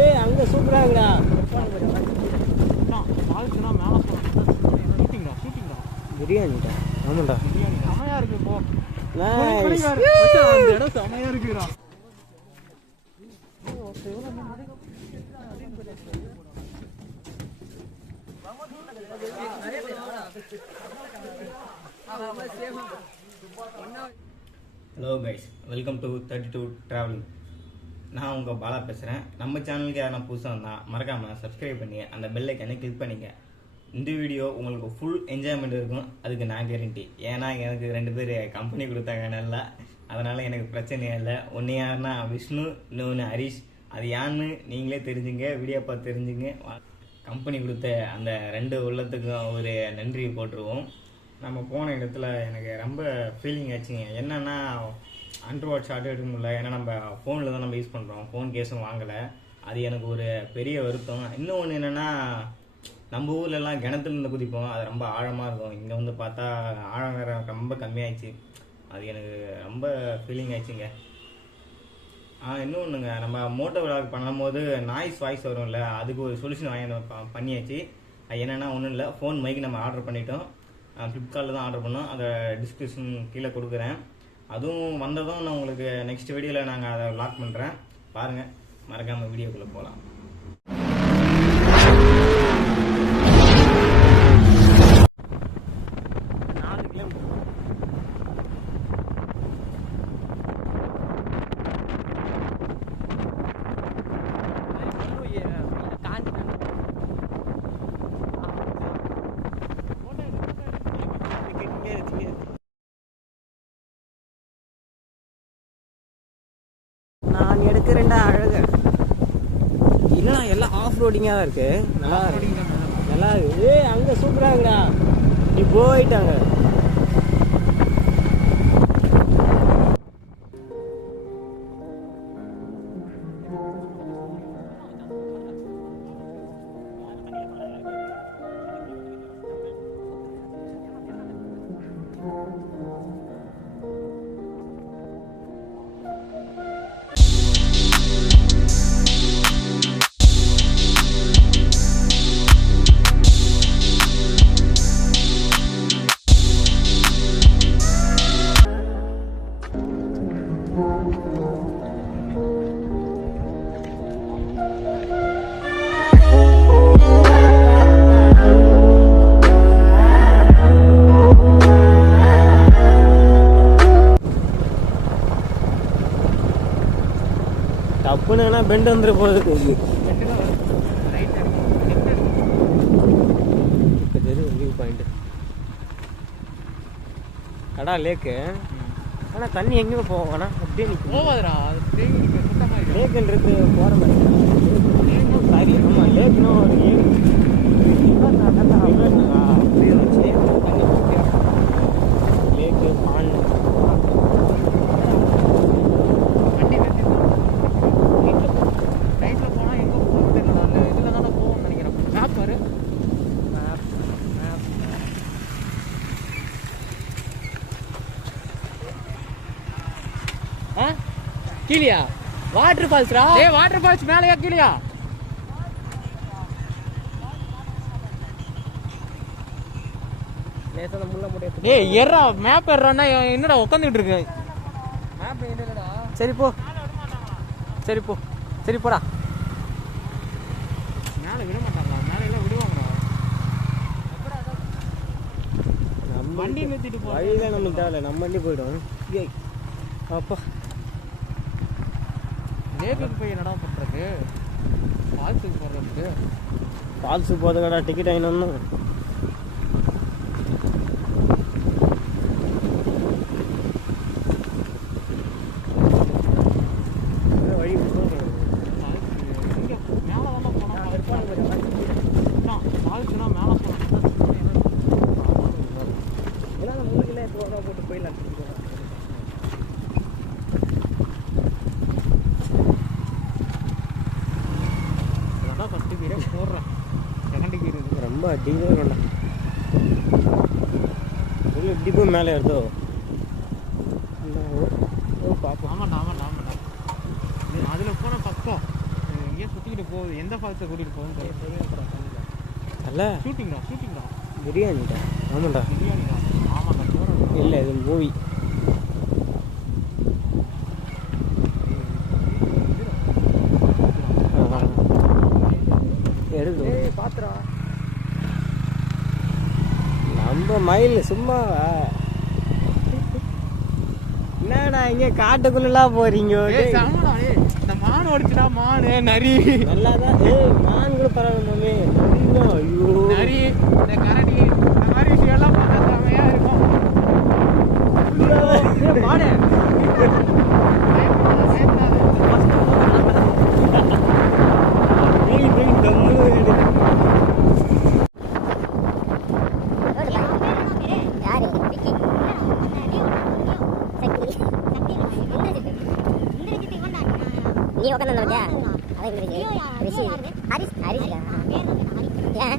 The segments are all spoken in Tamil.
ஏய் அங்க சூப்பரா இருக்குடா. பிரியாணிடா. ஆமாடா. பிரியாணி செமையா இருக்கு போ. நைஸ். அந்த இடம் செமையா இருக்குடா. Hello guys, welcome to 32 travelling. நான் உங்கள் பாலா பேசுகிறேன். நம்ம சேனலுக்கு யாரா புதுசாக வந்தால் மறக்காமல் சப்ஸ்கிரைப் பண்ணி அந்த பெல் ஐக்கனை கிளிக் பண்ணிங்க. இந்த வீடியோ உங்களுக்கு ஃபுல் என்ஜாய்மெண்ட் இருக்கும், அதுக்கு நான் கேரண்டி. ஏன்னா எனக்கு 2 பேர் கம்பெனி கொடுத்தாங்க நல்லா, அதனால் எனக்கு பிரச்சனையே இல்லை. ஒன்று யாருன்னா விஷ்ணு, இன்னொன்று ஹரிஷ். அது யாருன்னு நீங்களே தெரிஞ்சுங்க, வீடியோ பார்த்து தெரிஞ்சுங்க. கம்பெனி கொடுத்த அந்த 2 உள்ளத்துக்கும் ஒரு நன்றி போட்டுருவோம். நம்ம போன இடத்துல எனக்கு ரொம்ப ஃபீலிங் ஆச்சுங்க. என்னென்னா அண்டர் வாட் ஷாட் எடுக்க முடியல, ஏன்னா நம்ம ஃபோனில் தான் நம்ம யூஸ் பண்ணுறோம், ஃபோன் கேஸும் வாங்கலை. அது எனக்கு ஒரு பெரிய வருத்தம். இன்னொன்று என்னென்னா, நம்ம ஊர்லலாம் கிணத்துலேருந்து குதிப்போம், அது ரொம்ப ஆழமாக இருக்கும். இங்கே வந்து பார்த்தா ஆழம் வேறு ரொம்ப கம்மியாயிடுச்சு. அது எனக்கு ரொம்ப ஃபீலிங் ஆயிடுச்சுங்க. இன்னொன்றுங்க, நம்ம மோட்டோ விளாக் பண்ணும்போது நாய்ஸ் வாய்ஸ் வரும்ல, அதுக்கு ஒரு சொல்யூஷன் வாங்கி பண்ணியாச்சு. அது என்னென்னா ஒன்றும் இல்லை, ஃபோன் மைக்கு நம்ம ஆர்டர் பண்ணிட்டோம். ஃப்ளிப்கார்ட்டில் தான் ஆர்டர் பண்ணோம். அதை டிஸ்கிரிப்ஷன் கீழே கொடுக்குறேன். அதுவும் வந்ததும் நான் உங்களுக்கு நெக்ஸ்ட் வீடியோவில் நாங்கள் அதை லாக் பண்ணுறேன், பாருங்கள். மறக்காமல் வீடியோக்குள்ளே போகலாம். நான் எடுக்கிறேன்டா அழகு. இல்லைண்ணா எல்லாம் ஆஃப் ரோடிங்காக தான் இருக்கு. நல்லா நல்லா இருக்கு. ஏய் அங்கே சூப்பராக இருக்குடா. நீ போயிட்டாங்க. தப்புனா பெண்டு வந்துட போகுது. வியூ பாயிண்ட் கடா லேக்கு. ஆனால் தண்ணி எங்கே போவோம்? ஆனால் அப்படியே நிற்கும். போவாதுடா, லேக்குன்றது போகிற மாதிரி. சரி, ஆமாம், லேக்குன்னா ஒரு அப்படியே வச்சு லேக்கு பான் கீழியா வாட்டர் ஃபால்ஸ்ரா. ஏய் வாட்டர் ஃபால்ஸ் மேலயா கீழியா? லேசான முள்ள முடியாது. ஏய் எறா மேப் எறறானா என்னடா உட்கார்ந்துட்டு இருக்கு? மேப் என்னடா? சரி போ, சரி போ, சரி போடா. மேல விட மாட்டாங்களா? மேல எல்லாம் விடுவாங்கடா. நம்ம வண்டி நிறுத்திட்டு போ. வழியில நமக்கு தேவையில்ல, நம்ம வண்டி போயிடும். ஏய் அப்பா, லேக்குக்கு போய் என்னடா பண்றது? ஃபால்ஸுக்கு போறதுக்கு. ஃபால்ஸுக்கு போகிறதுக்கடா டிக்கெட் வாங்கினோம்னா. வழி இங்கே மேலே தான் போனால் ஃபால்ஸ்னா மேலே போனால் எல்லாம் 3 கிலோ ரூபா போட்டு போயிடலாம். ஃபஸ்ட்டு கீரை போடுறேன், செகண்ட் கீரை ரொம்ப அடிக்கவே வேண்டாம். இல்லை இப்படி போய் மேலே எடுத்தோ பார்ப்போம். ஆமாண்டா ஆமாண்டா ஆமாண்டா. அதில் போனால் பக்கா அங்கேயே சுற்றிக்கிட்டு போகுது. எந்த ஃபால்ஸை கூட்டிகிட்டு போகுது அல்ல ஷூட்டிங்டா பிரியாணிடா. ஆமாண்டா. பிரியாணிடா. ஆமாண்டா போகிறோம். இல்லை இது மூவி. எடுத்து பாத்துறா நம்ம மயில் சும்மாவா? என்னடா இங்கே காட்டுக்குள்ளலாம் போறீங்க? இந்த மான் ஓடிச்சுடா. மானு நரி நல்லாதான். மான் கூட பரவாயில்ல. ஐயோ நரி இந்த கரடி இந்த மாதிரி விஷயம் எல்லாம் பார்த்தா செமையா இருக்கும். மாடு நீ உட்காந்து வந்தியா? ரிஷி ஹரிஷ் ஹரிஷ்டா. ஏன்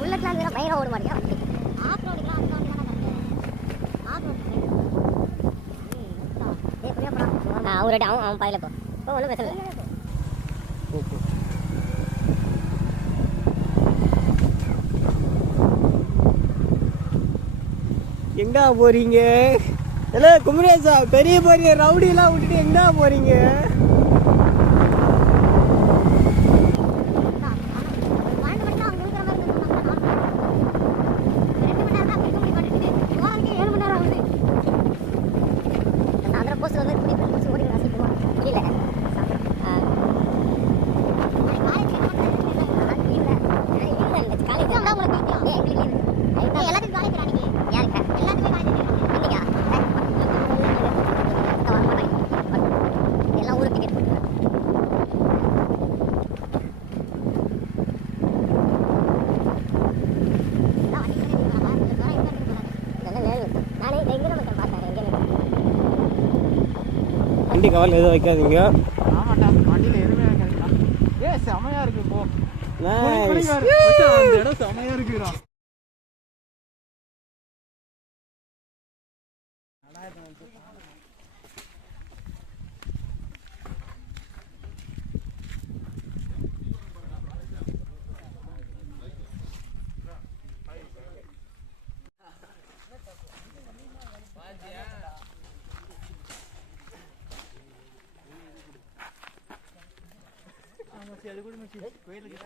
புல்லட்லாம் பயங்கர ஓட மாட்டேங்க. அவன் பாயில போ ஒன்றும் பேசல. எங்கா போறீங்க? ஹலோ குமரேசா, பெரிய பெரிய ரவுடிலாம் விட்டுட்டு எங்கா போறீங்க? வண்டி கவர்ல எதுவும் வைக்காதீங்க. ஆமாண்டா வண்டியில எதுவுமே வைக்காதீங்களா? செமையா இருக்கு. போ Nice. அந்த இடம் செமையா இருக்குடா. அது கூட மச்சி கோயிலுக்கு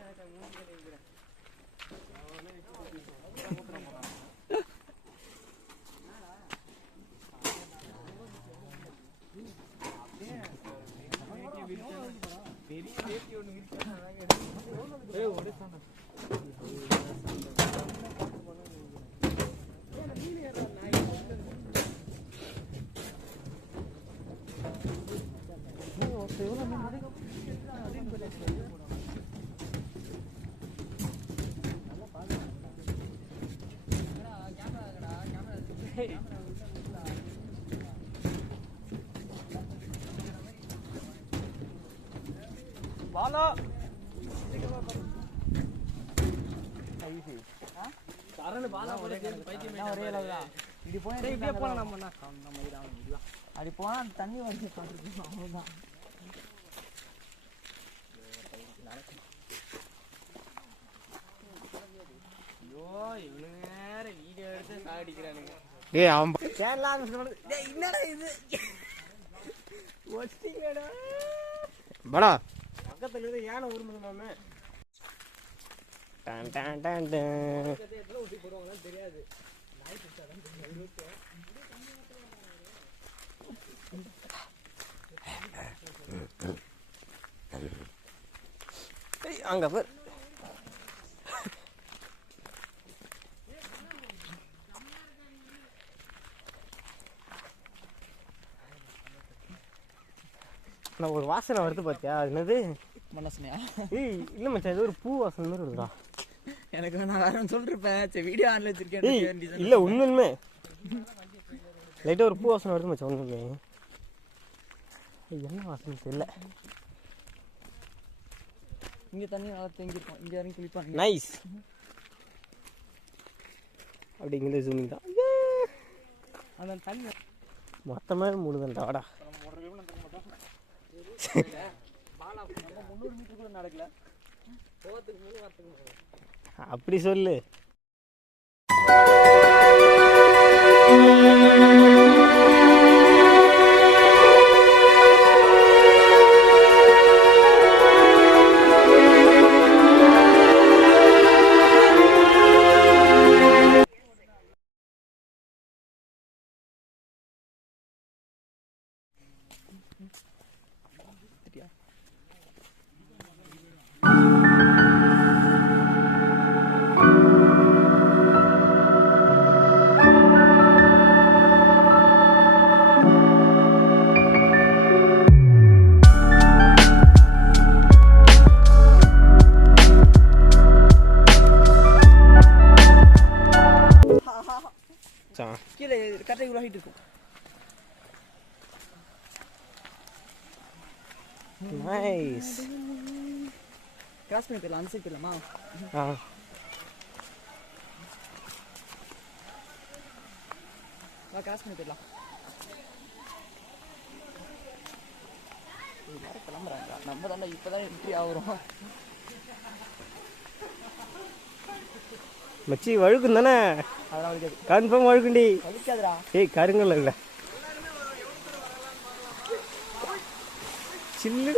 பெரிய வேட்டி ஒன்று பாலா சரண பாலா ஒரே பைத்தியம் ஒரே லவ்தான். இப்படி போய் இப்படியே போலாம். நம்ம அப்படி போனா தண்ணி வந்து பார்த்துருக்கோம். அவ்வளோதான். ஐயோ இவனுங்க வேற வீடியோ எடுத்து சாடிக்கிறானுங்க. டேய் அவன் என்னடா இது ஒட்டிங்கடா. படா பக்கத்துல இருந்து யானை உருமுமாமே. டான் டான் டான் டான். பக்கத்துல ஊட்டி போடுவாங்களா தெரியாது. நாய் பிடிச்சாதான் தெரியும். அங்க பார். நான் ஒரு வாசனை வருது பார்த்தியா? அது என்னது மனசுனையா? ஏய் இல்லை மச்சான், ஏதோ ஒரு பூ வாசனை மாதிரி வருதுடா. எனக்கு நான் வேற சொல்லிருப்பேன். சரி வீடியோ ஆன்ல வச்சிருக்கேன். இல்லை உண்மையுமே லைட்டாக ஒரு பூ வாசனை வருது மச்சான். உண்மையுமே என்ன வாசனை தெரியல. இங்கே தண்ணி நல்லா தேங்கியிருக்கும், இங்கே இறங்கி குளிப்பாங்க. நைஸ். அப்படி இங்கே ஜூமிங் தான். அந்த தண்ணி மொத்தமாக 3 கண்டா வாடா. பாலா நம்ம 300 மீட்டர் கூட நடக்கல, போகிறதுக்கு 3 வாரத்துக்கு. அப்படி சொல்லு. கீழே கரெக்டாக இவ்வளோ ஹைட் இருக்கும். நைஸ். கிராஸ் பண்ணி போயிடலாம், அந்த சைடு போயிடலாமா? கிராஸ் பண்ணி போயிடலாம். எல்லாரும் கிளம்புறாங்க, நம்ம தானே இப்போ தான் என்ட்ரி ஆகுறோம். மச்சி வழுக்கும் தானே? அதெல்லாம் வலிக்காது, கன்ஃபார்ம் வழுக்குண்டி. வலிக்காதுடா. ஏய் கருங்கல் இல்லை சில்லு.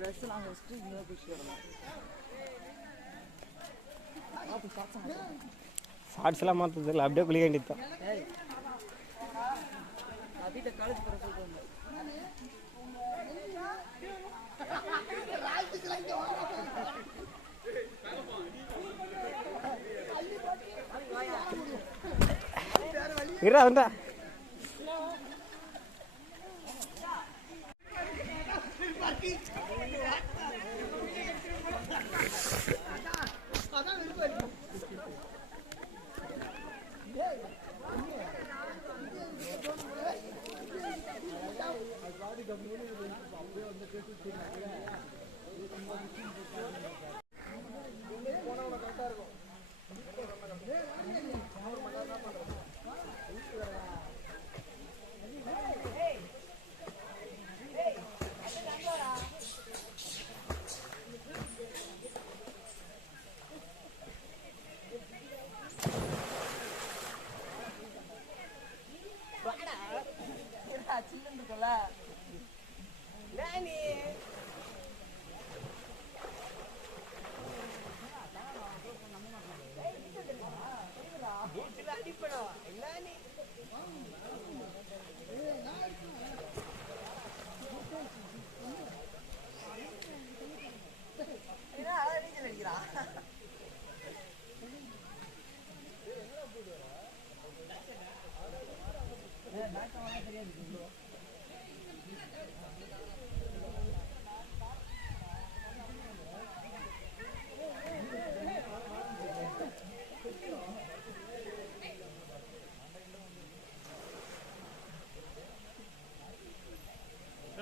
ட்ரெஸ்லாம் ஃபஸ்ட்டு இங்கே பிடிச்சி வரலாம். ஷார்ட்ஸ் எல்லாம் மாற்றது இல்லை, அப்படியே குளிக்க வேண்டியது தான். ஏய் நான் வீட்டை காலேஜ் போகிற சொல்லிட்டு வந்தேன். இருடா வந்துடா. சில்லுன்னு இருக்குல்ல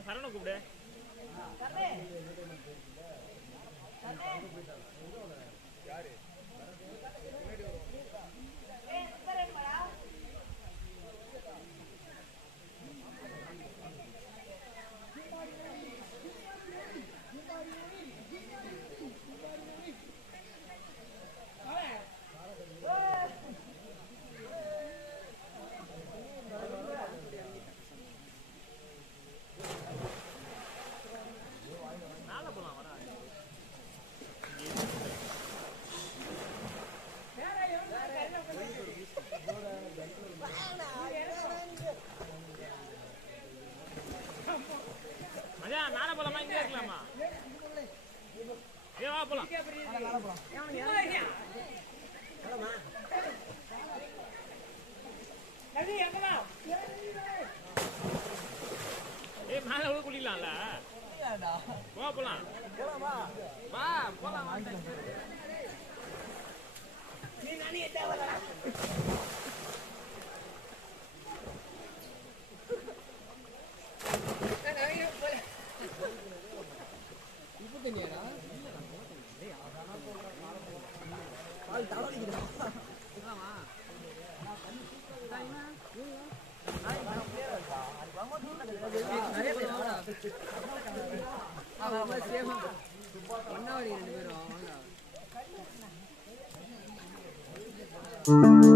சரண கூப்பிடு. போலாம் வா போலாம் நிறைய பேர் வாடா அவன் சேம் ஒண்ணா வரீங்க 2 பேரும் வாங்க